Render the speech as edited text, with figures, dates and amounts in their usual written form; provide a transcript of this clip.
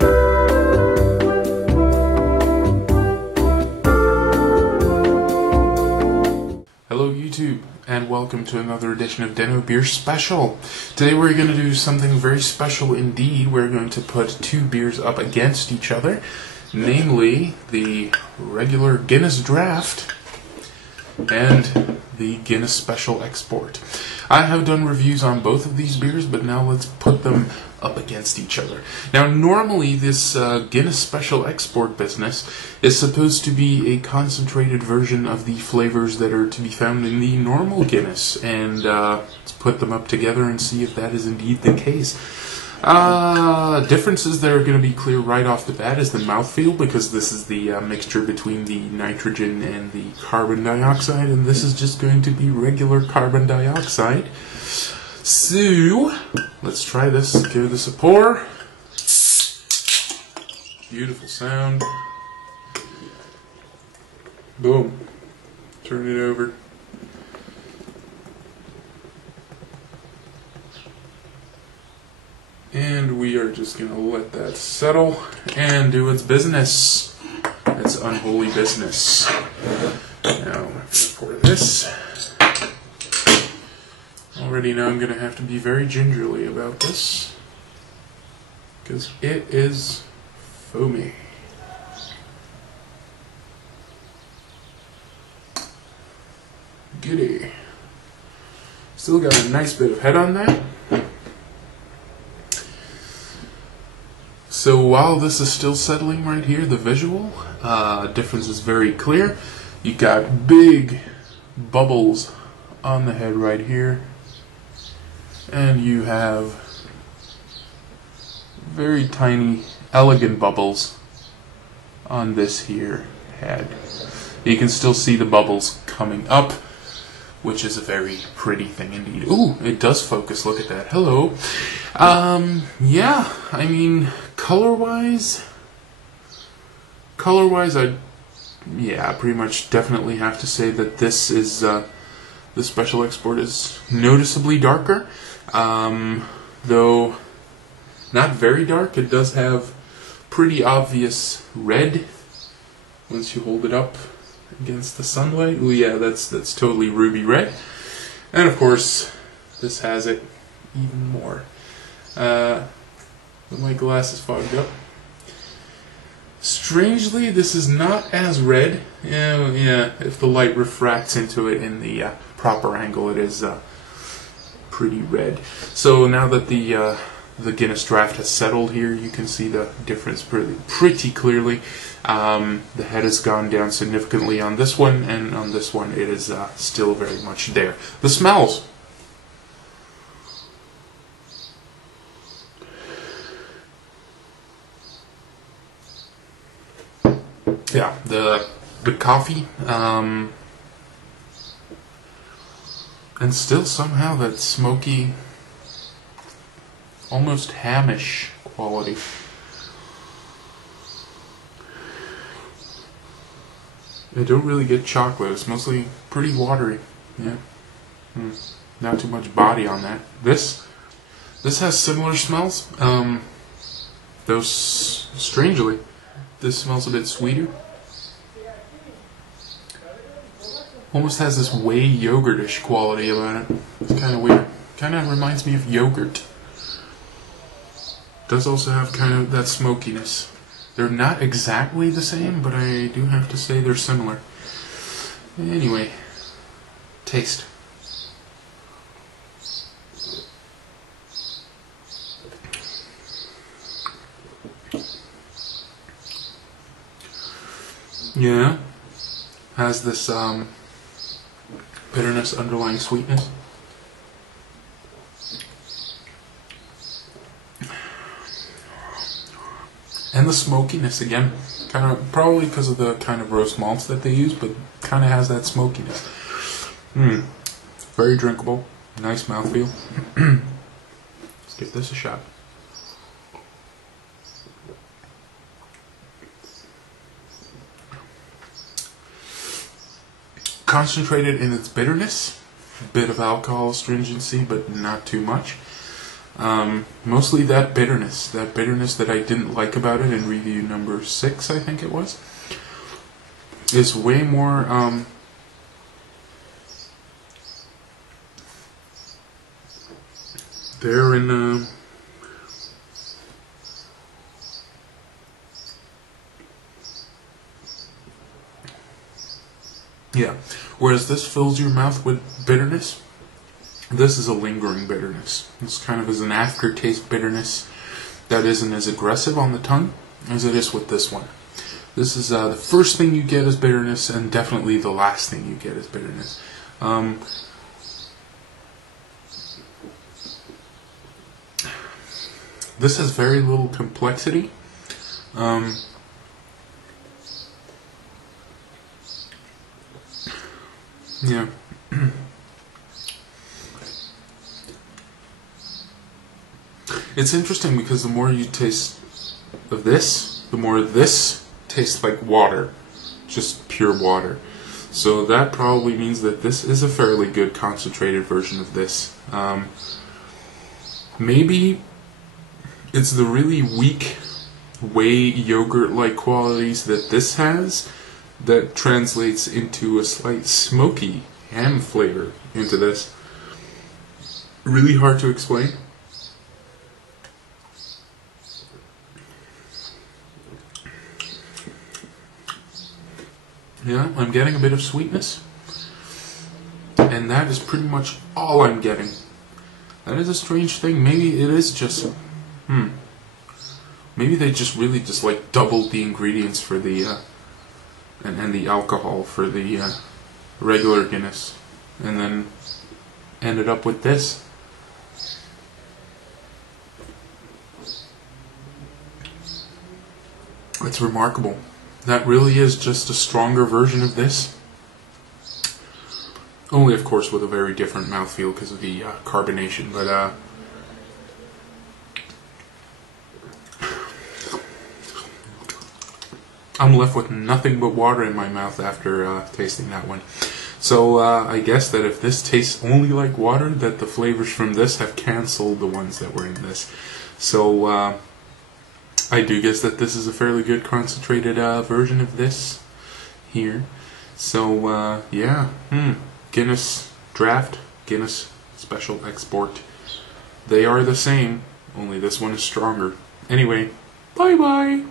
Hello YouTube, and welcome to another edition of Denno Beer Special. Today we're going to do something very special indeed. We're going to put two beers up against each other, namely the regular Guinness Draught and the Guinness Special Export. I have done reviews on both of these beers, but now let's put them up against each other. Now, normally this Guinness Special Export business is supposed to be a concentrated version of the flavors that are to be found in the normal Guinness, and let's put them up together and see if that is indeed the case. Differences that are going to be clear right off the bat is the mouthfeel, because this is the mixture between the nitrogen and the carbon dioxide, and this is just going to be regular carbon dioxide. So, let's try this, give this a pour. Beautiful sound. Boom. Turn it over. And we are just going to let that settle and do its business. Its unholy business. Now, I'm going to pour this. Already know I'm going to have to be very gingerly about this, because it is foamy. Goody. Still got a nice bit of head on that. So while this is still settling right here, the visual difference is very clear. You got big bubbles on the head right here, and you have very tiny, elegant bubbles on this here head. You can still see the bubbles coming up, which is a very pretty thing indeed. Ooh, it does focus, look at that. Hello. Yeah, I mean, color-wise, I pretty much definitely have to say that this is, the Special Export is noticeably darker. Though not very dark, it does have pretty obvious red once you hold it up against the sunlight. Oh yeah, that's totally ruby red. And of course, this has it even more. But my glass is fogged up. Strangely, this is not as red. Yeah, if the light refracts into it in the proper angle, it is pretty red. So now that the Guinness Draught has settled here, you can see the difference pretty clearly. The head has gone down significantly on this one, and on this one it is still very much there. The smells. Yeah, the coffee, and still somehow that smoky, almost hamish quality. I don't really get chocolate. It's mostly pretty watery. Yeah, not too much body on that. This has similar smells. Though strangely, this smells a bit sweeter. Almost has this whey yogurtish quality about it. It's kind of weird. Kind of reminds me of yogurt. Does also have kind of that smokiness. They're not exactly the same, but I do have to say they're similar. Anyway, taste. Yeah, has this bitterness, underlying sweetness. And the smokiness again, kind of probably because of the kind of roast malts that they use, but kind of has that smokiness. Very drinkable, nice mouthfeel. Let's give this a shot. Concentrated in its bitterness, a bit of alcohol astringency, but not too much. Mostly that bitterness that I didn't like about it in review number 6, I think it was, is way more, there in, yeah, whereas this fills your mouth with bitterness, this is a lingering bitterness. This kind of is an aftertaste bitterness that isn't as aggressive on the tongue as it is with this one. This is the first thing you get is bitterness, and definitely the last thing you get is bitterness. This has very little complexity. Yeah. It's interesting because the more you taste of this, the more this tastes like water, just pure water. So that probably means that this is a fairly good concentrated version of this. Maybe it's the really weak whey yogurt-like qualities that this has that translates into a slight smoky ham flavor into this. Really hard to explain. Yeah, I'm getting a bit of sweetness, and that is pretty much all I'm getting. That is a strange thing. Maybe it is just, maybe they just really just like doubled the ingredients for the, and the alcohol for the regular Guinness, and then ended up with this. It's remarkable. That really is just a stronger version of this. Only, of course, with a very different mouthfeel because of the carbonation. But I'm left with nothing but water in my mouth after tasting that one. So I guess that if this tastes only like water, that the flavors from this have canceled the ones that were in this. So I do guess that this is a fairly good concentrated version of this here. So yeah, Guinness Draught, Guinness Special Export. They are the same, only this one is stronger. Anyway, bye bye.